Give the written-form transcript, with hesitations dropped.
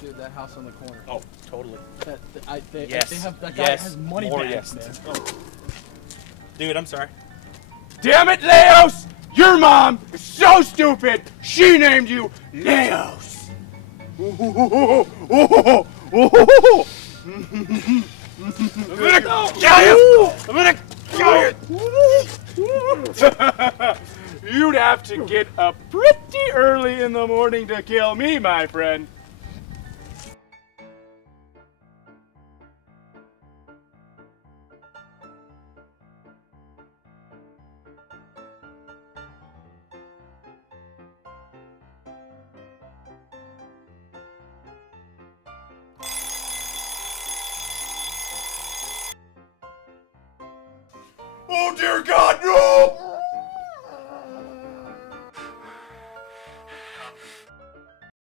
Dude, that house on the corner. Oh, totally. They have that guy has money bags, man. Oh. Dude, I'm sorry. Damn it, Leos! Your mom is so stupid, she named you Leos! I'm gonna kill you! I'm gonna kill you! You'd have to get up pretty early in the morning to kill me, my friend. Oh dear God, no!